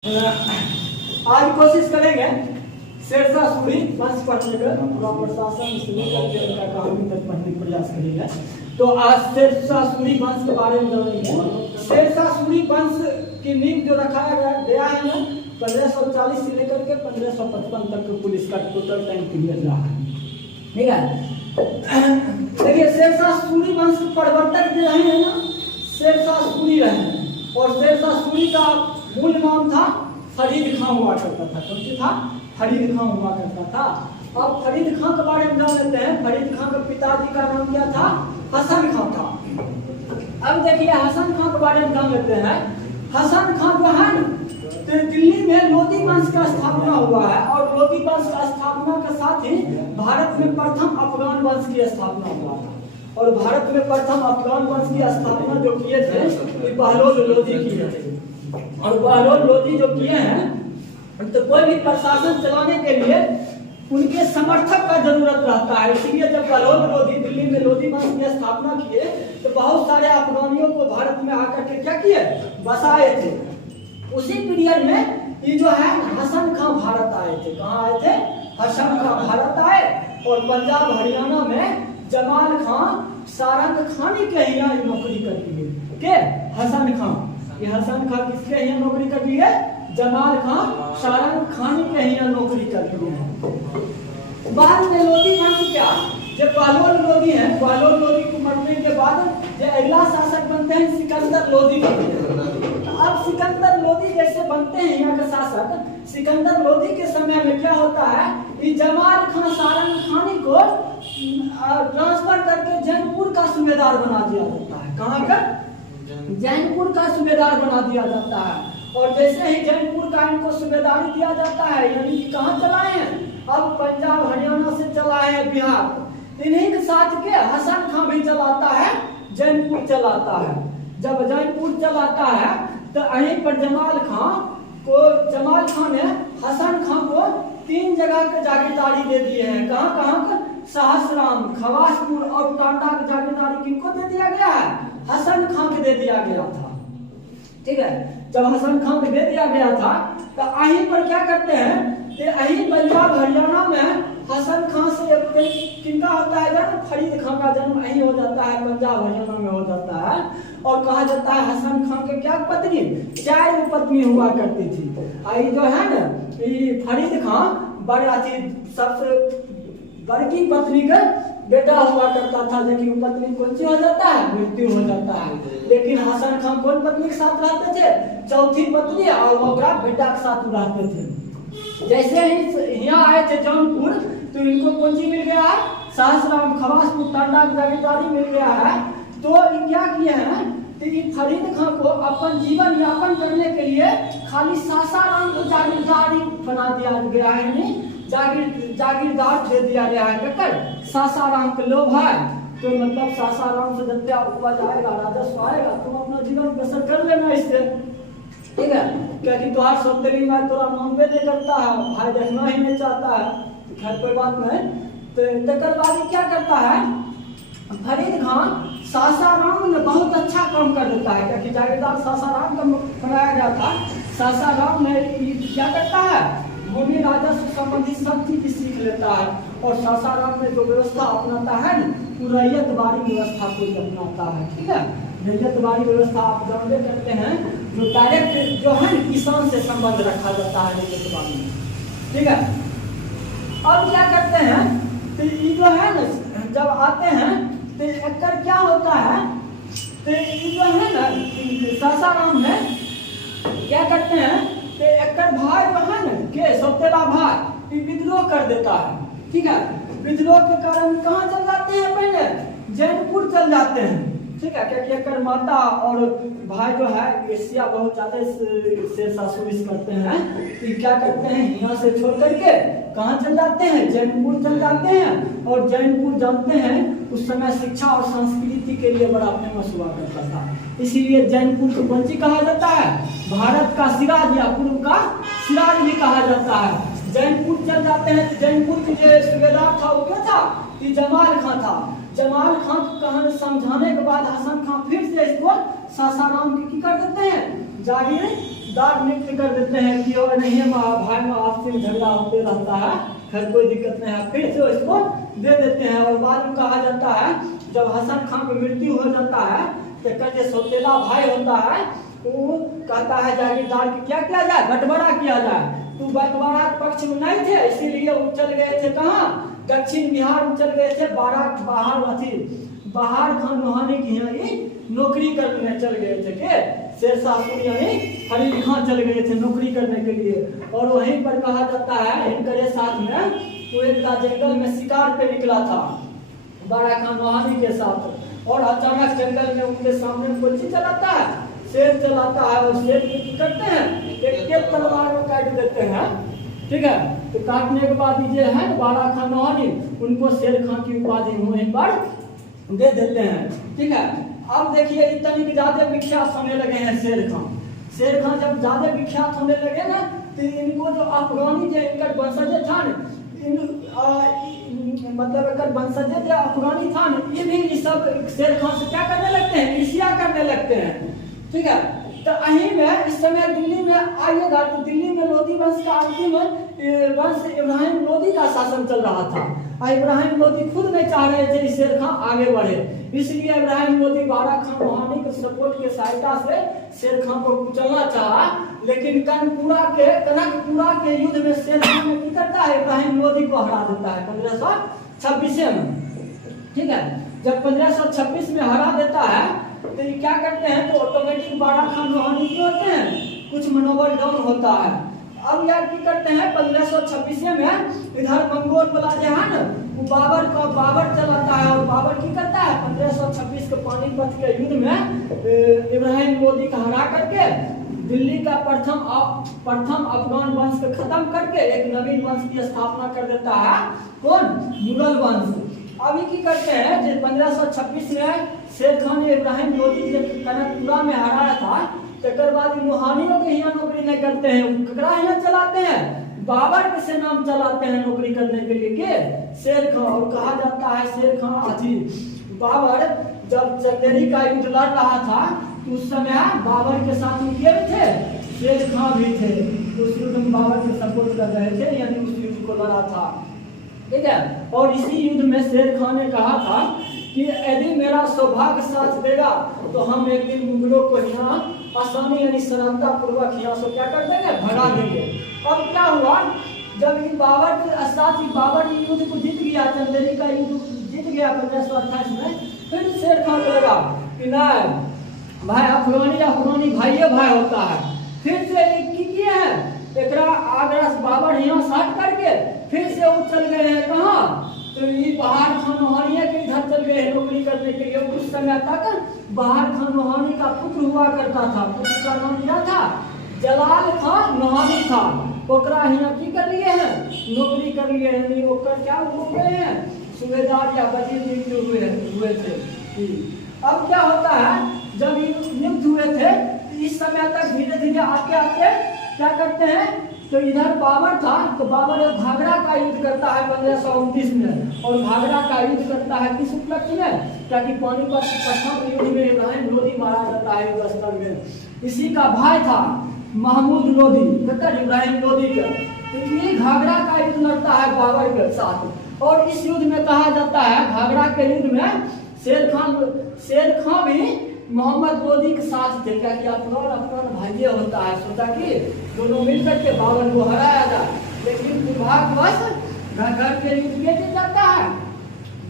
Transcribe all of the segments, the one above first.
आज कोशिश करेंगे शेरशाह सूरी वंश पढ़ने का पूरा प्रशासन शुरू करके उनका कहानी तक पढ़ने का प्रयास करेंगे। तो आज शेरशाह सूरी वंश के बारे में जानेंगे। शेरशाह सूरी वंश की नींव जो रखाया गया है ना 1540 से लेकर के 1555 तक कुल इसका टोटल टाइम पीरियड रहा है। ठीक है, देखिए शेरशाह सूरी वंश के प्रवर्तक जो रहे हैं ना शेरशाह सूरी रहे, और शेरशाह सूरी का मूल नाम था फरीद खां हुआ करता था। कौन था? फरीद खां हुआ करता था। अब फरीद खां के बारे में जान लेते हैं। फरीद खां के पिताजी का नाम क्या था? हसन खां था। अब देखिए हसन खां के बारे में जान लेते हैं। हसन खां जो है तो दिल्ली में लोधी वंश का स्थापना हुआ है, और लोधी वंश का स्थापना के साथ ही भारत में प्रथम अफगान वंश की स्थापना हुआ था। और भारत में प्रथम अफगान वंश की स्थापना जो किए थे ये बहलोल लोधी किए थे। और बहलोल लोधी जो किए हैं तो कोई भी प्रशासन चलाने के लिए उनके समर्थक का जरूरत रहता है। इसलिए जब बहलोल लोधी दिल्ली में लोधी वंश की स्थापना किए तो बहुत सारे अफगानियों को भारत में आकर के क्या किए? बसाए थे। उसी पीरियड में ये जो है हसन खां भारत आए थे। कहाँ आए थे? हसन खां भारत आए, और पंजाब हरियाणा में जमाल खां सारंग खानी के यहाँ नौकरी करती है। के हसन खां, ये हसन खां किसके यहाँ नौकरी करती है? जमाल खां सारंग खानी के यहाँ नौकरी करती है। बाद में लोधी वंश क्या जब बहलोल लोधी है, बहलोल लोधी को मरने के बाद जो अगला शासक बनते हैं सिकंदर लोधी बनते हैं। तो अब सिकंदर लोधी जैसे बनते हैं यहाँ के शासक, सिकंदर लोधी के समय में क्या होता है कि जमाल खां सारंग खानी को ट्रांसफर करके जैनपुर का सूबेदार बना दिया जाता है। कहाँ का? जैनपुर का सूबेदार बना दिया जाता है। और जैसे ही जैनपुर का इनको सूबेदारी दिया जाता है, यानी कि कहाँ चलाए हैं? अब पंजाब हरियाणा से चलाए हैं बिहार। इन्हीं के साथ के हसन खां भी चलाता है, जैनपुर चलाता है। जब जैनपुर चलाता है तो यहीं पर जमाल खां ने हसन खां को 3 जगह के जागीरदारी दे दिए हैं। कहाँ कहाँ का? सहसराम, खवासपुर और टाटा की जागीरदारी किनको दे दिया गया है? हसन खां को दे दिया गया था। ठीक है, जब हसन खां को दे दिया गया था तो यहीं पर क्या करते हैं कि यहीं पंजाब हरियाणा में हसन खां से किनका होता है जन्म? फरीद खां का जन्म यहीं हो जाता है, पंजाब हरियाणा में हो जाता है। और कहा जाता है हसन खां के क्या पत्नी? 4 पत्नी हुआ करती थी। आई जो है ना फरीद खां बड़ा थी, सबसे बड़की पत्नी का बेटा हुआ करता था, लेकिन वो पत्नी कौन सी हो जाता है? मृत्यु हो जाता है। लेकिन हसन खां कौन पत्नी के साथ रहते थे? चौथी पत्नी, और ओकरा बेटा के साथ रहते थे। जैसे ही यहाँ आए थे जौनपुर तो इनको कौन सी मिल गया है? सहसराम, खवासपुर, टाटा की जागीरदारी मिल गया है। तो क्या किए हैं कि फरीद खां को अपन जीवन यापन करने के लिए खाली सासाराम को जागीरदारी बना दिया गया है, जागीरदार दे दिया गया है। कर सासाराम के लोग है तो मतलब सासाराम से जितना उपज आएगा, राजस्व आएगा, तुम अपना जीवन बसर कर लेना इससे। ठीक है, क्योंकि तुम्हार सौतेली में तोरा मांगबे नहीं करता है, भाई देखना ही नहीं चाहता है। खैर कोई बात नहीं। तो क्या करता है फरीद खां? सासाराम में बहुत अच्छा काम कर देता है, क्योंकि जागीरदार सासाराम का बनाया गया था। सासाराम में क्या करता है? भूमि राजस्व संबंधी सब चीज सीख लेता है। और सासाराम में जो व्यवस्था अपनाता है वो रैयतवाड़ी व्यवस्था को अपनाता है। ठीक है, रैयतवाड़ी व्यवस्था आप जानते करते हैं, जो डायरेक्ट जो है किसान से संबंध रखा जाता है रैयतवाड़ी में। ठीक है, अब क्या करते हैं तो ये जो है ना जब आते हैं तो एक क्या होता है तो ये जो है ना सासाराम में क्या करते हैं कि एक भाई जो है ना के सौतेला भाई विद्रोह कर देता है। ठीक है, विद्रोह के कारण कहाँ चल जाते हैं? पहले जैनपुर चल जाते हैं। ठीक है, क्योंकि एक माता और भाई जो है एशिया बहुत ज्यादा से सासुरिश करते हैं। तो क्या करते हैं यहाँ से छोड़ करके कहाँ चल जाते हैं? जैनपुर चल जाते हैं। और जैनपुर जानते हैं उस समय शिक्षा और संस्कृति के लिए बड़ा फेमस हुआ करता था। इसीलिए जैनपुर को कौन सी कहा जाता है? भारत का सिराज या पूर्व का सिराज भी कहा जाता है। जैनपुर चल जाते हैं। जैनपुर के जो सूबेदार था वो क्या था? ये जमाल खां था। जमाल खां को कहानी समझाने के बाद हसन खां फिर से इसको सासाराम की कर देते हैं, जागीर दाग नियुक्त कर देते हैं कि और नहीं भाई में आपसी में झगड़ा होते रहता है, खैर कोई दिक्कत नहीं है, फिर से इसको दे देते हैं। और बाद में कहा जाता है जब हसन खान की मृत्यु हो जाता है तो कहते सौतेला भाई होता है वो कहता है जागीरदार की क्या किया जाए, बंटवारा किया जाए। तो बंटवारा पक्ष में नहीं थे, इसीलिए वो चल गए थे कहाँ, दक्षिण बिहार में चल गए थे, बाहर खान रोहानी की यहाँ नौकरी करने चल गए थे के शेरशाह सूरी यानी हरी खां चल गए थे नौकरी करने के लिए। और वहीं पर कहा जाता है इनके साथ में वो एक जंगल में शिकार पे निकला था बारा खान रोहानी के साथ, और अचानक जंगल में उनके सामने कोई चीज चलाता है, शेर चलाता है, और शेर को करते हैं एक तलवार में काट देते हैं, ठीक है। तो काटने के बाद ये है बारा खान रोहानी उनको शेर खां की उपाधि वहीं पर दे देते हैं, ठीक है। अब देखिए इतनी ज्यादा विख्यात होने लगे हैं शेर खां जब ज्यादा विख्यात होने लगे ना तो इनको जो अफगानी जो इनका वंशज था मतलब एक वंशज जो अफगानी था ये भी सब शेर खां से क्या करने लगते हैं, ईर्ष्या करने लगते हैं, ठीक है। तो अहीं में इस समय दिल्ली में आइएगा तो दिल्ली में लोधी वंश का अंतिम वंश इब्राहिम लोधी का शासन चल रहा था। इब्राहिम लोधी खुद नहीं चाह रहे थे शेर खां आगे बढ़े, इसलिए इब्राहिम लोधी बारा खान रोहानी के सपोर्ट के सहायता से शेर खां को कुचलना चाहा। लेकिन कनकपुरा के युद्ध में शेर खां ने क्या करता है, इब्राहिम लोधी को हरा देता है 1526 में, ठीक है। जब 1526 में हरा देता है तो ये क्या करते हैं तो ऑटोमेटिक बारा खान रोहानी के होते हैं कुछ मनोबल डाउन होता है। अब यार की करते हैं 1526 में इधर मंगोल वाला जो है ना वो बाबर चलाता है, और बाबर की करता है 1526 के पानीपत के युद्ध में इब्राहिम लोधी का हरा करके दिल्ली का प्रथम अफगान वंश को खत्म करके एक नवीन वंश की स्थापना कर देता है, कौन, मुगल वंश। अभी की करते हैं जो 1526 में शेर खान ने इब्राहिम लोधी जब कनकपुरा में हराया था तकर बाद रोहानियों के यहाँ नौकरी नहीं करते हैं, ककरा यहाँ चलाते हैं, बाबर के से नाम चलाते हैं नौकरी करने के लिए के शेर खां। और कहा जाता है शेर खां बाबर जब चंदेरी का युद्ध लड़ रहा था उस समय बाबर के साथ में किए थे शेर खां भी थे, उस युद्ध में बाबर के सपोर्ट कर रहे थे, यानी उस युद्ध को लड़ा था, ठीक है। और इसी युद्ध में शेर खां ने कहा था कि यदि मेरा सौभाग्य साथ देगा तो हम एक दिन मुगलों को यहाँ आसानी यानी सरलता पूर्वक यहाँ से क्या कर देंगे, भगा देंगे। अब क्या हुआ जब ये बाबर के साथ बाबर ये युद्ध को जीत गया, चंदेरी का युद्ध जीत गया 1528 में, फिर शेर खां को लगा कि नहीं भाई अफगानी भाई होता है, फिर से किए हैं एकरा आगरा बाबर यहाँ साट करके फिर से वो चल गए हैं कहाँ, तो ये बाहर खान रोहानी के इधर चल गए हैं नौकरी करने के लिए। उस समय तक बाहर खान रोहानी का पुत्र हुआ करता था, पुत्र का नाम क्या था, जलाल खान रोहानी था, ओकरा यहाँ की कर लिए हैं, नौकरी कर लिए हैं, ओकर क्या हो गए हैं, सूबेदार या वजीर नियुक्त हुए थे। अब क्या होता है जब नियुक्त हुए थे इस समय तक धीरे धीरे आते क्या करते हैं, तो इधर बाबर था तो बाबर घाघरा का युद्ध करता है 1529 में, और घाघरा का युद्ध करता है किस उपलक्ष्य में, क्योंकि पानीपत प्रथम युद्ध में इब्राहिम लोधी मारा जाता है युद्ध स्थल में। इसी का भाई था महमूद लोधी, इब्राहिम लोधी का, तो ये घाघरा का युद्ध लड़ता है बाबर के साथ। और इस युद्ध में कहा जाता है घाघरा के युद्ध में शेर खां भी मोहम्मद लोधी के साथ थे, क्या कि अफगान भाई होता है, सोचा कि दोनों मिलकर के बाबर को हराया जाए, लेकिन दुर्भाग्यवश घर के युद्ध में जीत जाता है,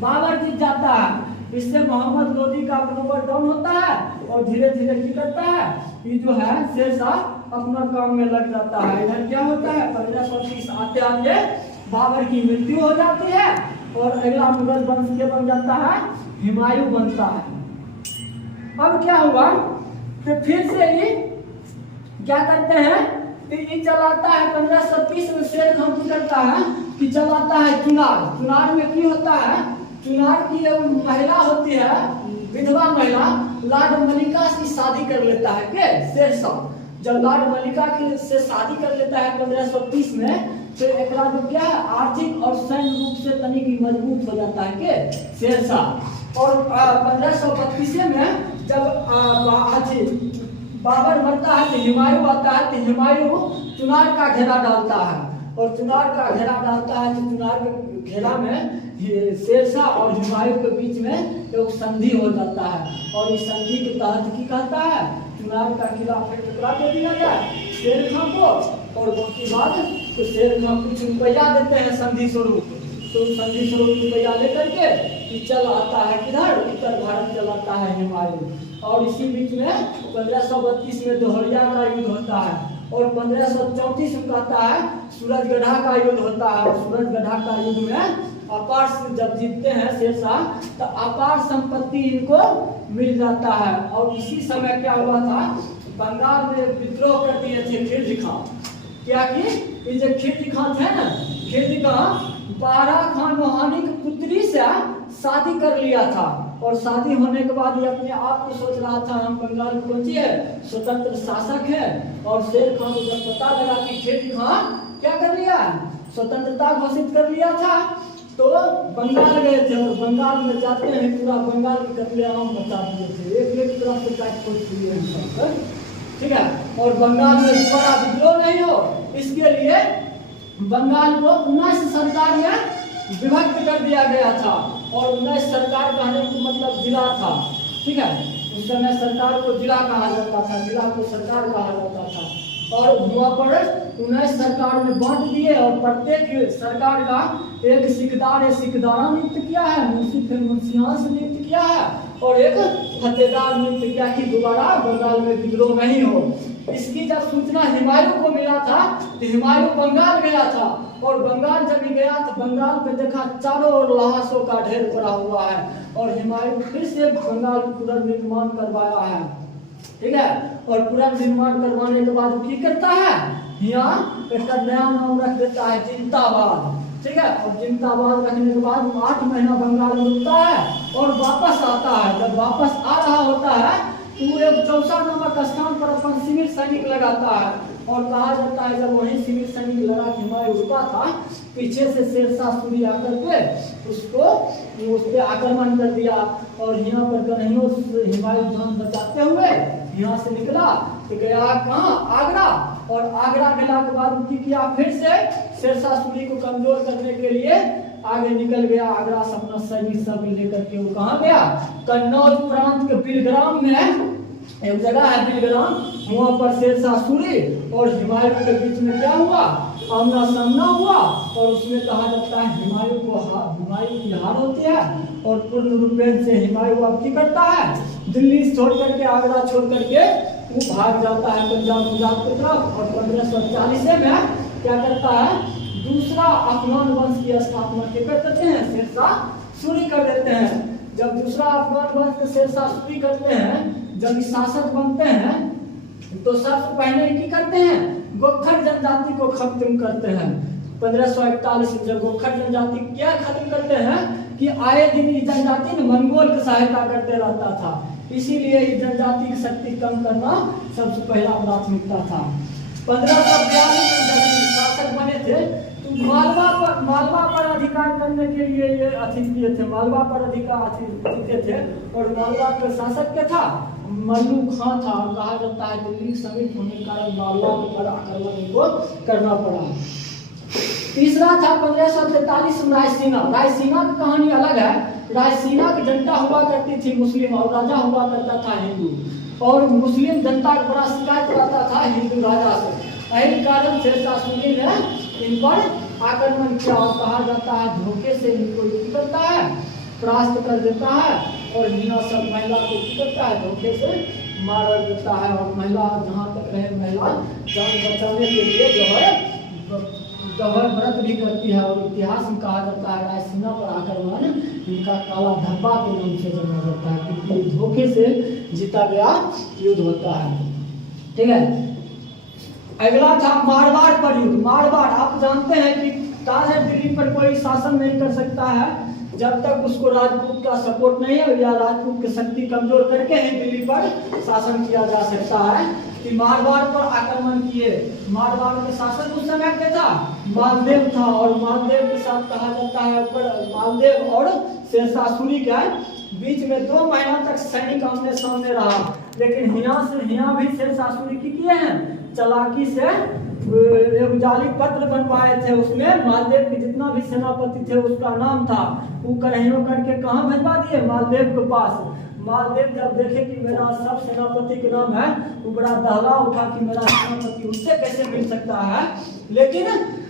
बाबर जीत जाता है। इससे मोहम्मद लोधी का मनोबल डाउन होता है और धीरे धीरे क्या करता है ये जो है शेरशाह अपना काम में लग जाता है। इधर क्या होता है 1530 आते आते बाबर की मृत्यु हो जाती है और अगला मुगल वंश के बन जाता है हुमायूं बनता है। अब क्या हुआ तो फिर से ये क्या करते हैं तो ये चलाता है 1530 में शेर खां करता है कि चलाता है चुनार में की होता है, चुनार की महिला होती है विधवा महिला लाड मलिका से शादी कर लेता है के शेरशाह। जब लाड मलिका की से शादी कर लेता है 1530 में तो एक जो क्या है आर्थिक और सैन्य रूप से तनिक मजबूत हो जाता है के शेरशाह। और 1532 में जब बाबर मरता है तो हुमायूं आता है, तो हुमायूं चुनार का घेरा डालता है, और चुनार का घेरा डालता है तो चुनार के घेरा में शेरशाह और हुमायूं के बीच में एक संधि हो जाता है, और इस संधि के तहत की कहता है चुनार का किला फिर टुकड़ा दे दिया जाए शेर खां को, और उसके बाद तो शेर खां कुछ रुपया देते हैं संधि स्वरूप, तो संधि स्वरूप रुपया लेकर के चल आता है किधर, उत्तर भारत चल आता है हुमायूं। और इसी बीच में 1532 में दोहरिया का युद्ध होता है, और 1534 में कहता है सूरजगढ़ा का युद्ध होता है, और सूरजगढ़ा का युद्ध में अपार जब जीतते हैं शेरशाह तो अपार संपत्ति इनको मिल जाता है। और इसी समय क्या हुआ था, बंगाल में विद्रोह कर दिए थे खिलजी खां, क्या कि ये जो खिलजी खां थे ना, खिलजी खां बारा खान नौहानी की पुत्री से शादी कर लिया था, और शादी होने के बाद ये अपने आप को सोच रहा था हम बंगाल में पहुंची है, स्वतंत्र शासक है। और शेर खान को जब पता लगा कि खिलजी खां क्या कर लिया, स्वतंत्रता घोषित कर लिया था, तो बंगाल गए थे, और बंगाल में जाते हैं पूरा बंगाल के कत्लेआम मचा दिए थे, एक तरफ से काट खोज किए हैं सब, ठीक है। और बंगाल में बड़ा विद्रोह नहीं हो, इसके लिए बंगाल को 19 सरकार में विभक्त कर दिया गया था, और 19 सरकार कहने का मतलब जिला था, ठीक है। उस समय सरकार को जिला कहा जाता था, जिला को सरकार कहा जाता था, और वहाँ पर 19 सरकार में बांट दिए, और प्रत्येक सरकार का एक सिकदार या सिकदारा नियुक्त किया है, मुंशी फिर मुंशियान से नियुक्त किया है, और एक फतेदार नियुक्त किया कि दोबारा बंगाल में विद्रोह नहीं हो। इसकी जब सूचना हुमायूं को मिला था तो हुमायूं बंगाल गया था, और बंगाल जब ही गया तो बंगाल पे देखा चारों ओर लाशों का ढेर पड़ा हुआ है, और हुमायूं फिर से बंगाल पुनर्निर्माण करवाया है, ठीक है। और पुनर्निर्माण करवाने के बाद क्या करता है, यहाँ एक नया नाम रख देता है जिंदाबाद, ठीक है। और जिंदाबाद रखने के बाद 8 महीना बंगाल में रुकता है और वापस आता है। जब वापस आ रहा होता है तो एक चौसा नामक स्थान पर अपन शिविर सैनिक लगाता है, और कहा जाता है जब वहीं शिविर सैनिक लगा के हुमायूं रुका था, पीछे से शेरशाह सूरी आकर के उसको उस पर आक्रमण कर दिया, और यहाँ पर कन्हैया हुमायूं जान बचाते हुए यहाँ से निकला तो गया कहाँ, आगरा, और आगरा गया के बाद उनकी किया फिर से शेरशाह सूरी को कमजोर करने के लिए आगे निकल गया, आगरा से अपना सैनिक सब लेकर के वो कहाँ गया, कन्नौज प्रांत के बिलग्राम में एक जगह है बिलग्राम, वहाँ पर शेरशाह सूरी और हुमायूं के बीच में क्या हुआ, आमना सामना हुआ, और उसमें कहा जाता है हुमायूं की हार होती है, और पूर्ण रूपेण से हुमायूं अब की करता है, दिल्ली छोड़ करके आगरा छोड़ करके वो भाग जाता है पंजाब की तरफ, और 1540 में क्या करता है, दूसरा अफगान वंश की स्थापना कर देते हैं, शेरशाह सूरी कर देते हैं। जब दूसरा अफगान वंश के शेरशाह सूरी करते हैं, जब शासक बनते हैं तो सबसे पहले क्या करते हैं, गोखर जनजाति को खत्म करते हैं। 1541 में जब गोखर जनजाति क्या खत्म करते हैं कि आए दिन ये जनजाति मंगोल की सहायता करते रहता था, इसीलिए इस जनजाति की शक्ति कम करना सबसे पहला प्राथमिकता था। 1542 में जब शासक बने थे तो मालवा पर अधिकार करने के लिए ये अथी किए थे, मालवा पर अधिकार जीते थे, और मालवा के शासक क्या था, मल्लू खां था, और कहा जाता है दिल्ली समीप होने के कारण मालवा पर आक्रमण इनको करना पड़ा। तीसरा था 1543 में रायसीना। रायसीना की कहानी अलग है। रायसीना की जनता हुआ करती थी मुस्लिम, और राजा हुआ करता था हिंदू, और मुस्लिम जनता को बड़ा शिकायत करता था हिंदू राजा से, यही कारण शेरशाह सूरी ने इन पर आक्रमण किया, और कहा जाता है धोखे से इनको करता है, परास्त कर देता है, और यहाँ सब महिला को करता है, धोखे से मार देता है, और महिला जहाँ तक रहे महिला जान बचाने के लिए जौहर व्रत भी करती है, और इतिहास में कहा जाता है रायसीना पर आक्रमण इनका काला धब्बा के नाम से जाना जाता है, क्योंकि धोखे से जीता गया युद्ध होता है, ठीक है। अगला था मारवाड़ पर युद्ध। मारवाड़ आप जानते हैं कि ताजर दिल्ली पर कोई शासन नहीं कर सकता है जब तक उसको राजपूत का सपोर्ट नहीं है, या राजपूत की शक्ति कमजोर करके ही दिल्ली पर शासन किया जा सकता है। कि मारवाड़ पर आक्रमण किए, मारवाड़ के शासक उस समय क्या था, मालदेव था, और मालदेव के साथ कहा जाता है पर मालदेव और शेरशाह सूरी का बीच में 2 महीना तक सैनिक आमने सामने रहा, लेकिन हिया भी शेरशाह सूरी की किए हैं, चालाकी से एक जाली पत्र बनवाए थे, उसमें मालदेव के जितना भी सेनापति थे उसका नाम था, वो कन्हैया करके कहाँ भेजवा दिए, मालदेव के पास। मालदेव जब देखे कि मेरा सब सेनापति के नाम है, वो बड़ा दहला उठा कि मेरा सेनापति उससे कैसे मिल सकता है, लेकिन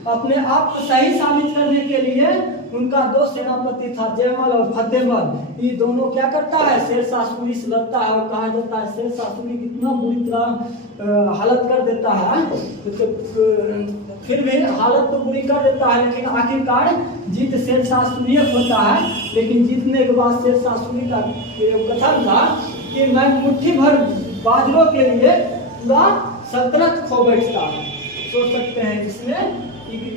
अपने आप को सही साबित करने के लिए उनका 2 सेनापति था, जयमल और फतेहमल, ये दोनों क्या करता है, शेरशाह सूरी से लड़ता है और कहा जाता है शेरशाह सूरी कितना बुरी तरह हालत कर देता है, तो फिर भी हालत तो बुरी कर देता है, लेकिन आखिरकार जीत शेरशाह सूरी होता है। लेकिन जीतने के बाद शेरशाह सूरी का कथन था कि मैं मुट्ठी भर बाजरों के लिए पूरा सल्तनत खो बैठता। सोच सकते हैं इसमें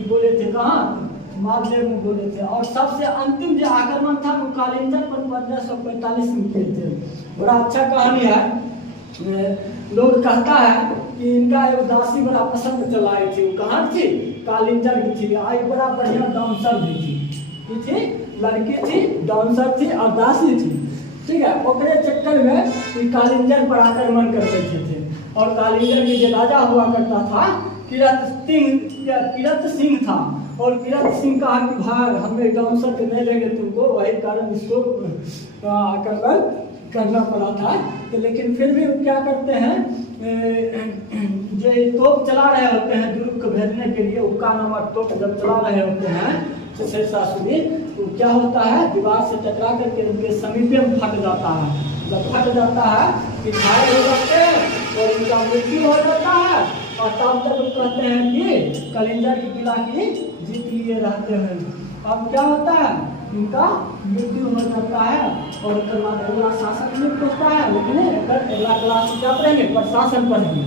बोले थे, कहाँ मालदेव में बोले थे। और सबसे अंतिम जो आक्रमण था वो कालिंजर पर 1545 में किए थे। बड़ा अच्छा कहानी है। लोग कहता है कि इनका एक दासी बड़ा पसंद चलाई थी, वो कहाँ थी, कालिंजर की थी, आई बड़ा बढ़िया डांसर भी थी, लड़की थी, डांसर थी और दासी थी, ठीक है। ओकरे चक्कर में कालिंजर पर आक्रमण कर बैठे थे। और कालिंजर के जो राजा हुआ करता था किरत सिंह था, और किरत सिंह कहा कि भाई हमें डांसर के नहीं लेंगे तुमको, वही कारण इसको आक्रमण करना पड़ा था। तो लेकिन फिर भी वो क्या करते हैं, जो तोप चला रहे होते हैं दुर्ग को भेजने के लिए, उक्का नामक तोप जब चला रहे होते हैं तो शेरशाह सूरी, तो क्या होता है, दीवार से टकरा करके उनके समीपे में फट जाता है। जब फट जाता है कि घायल हो जाते हैं और उनका मृत्यु हो जाता है। और तब तक कहते हैं कि कलिंजर की किला की जीत लिए रहते हैं। अब क्या होता है, इनका मृत्यु हो जाता है और उसके बाद अगला शासक नियुक्त होता है। लेकिन अगला क्लास क्या पढ़ेंगे, प्रशासन पढ़ेंगे।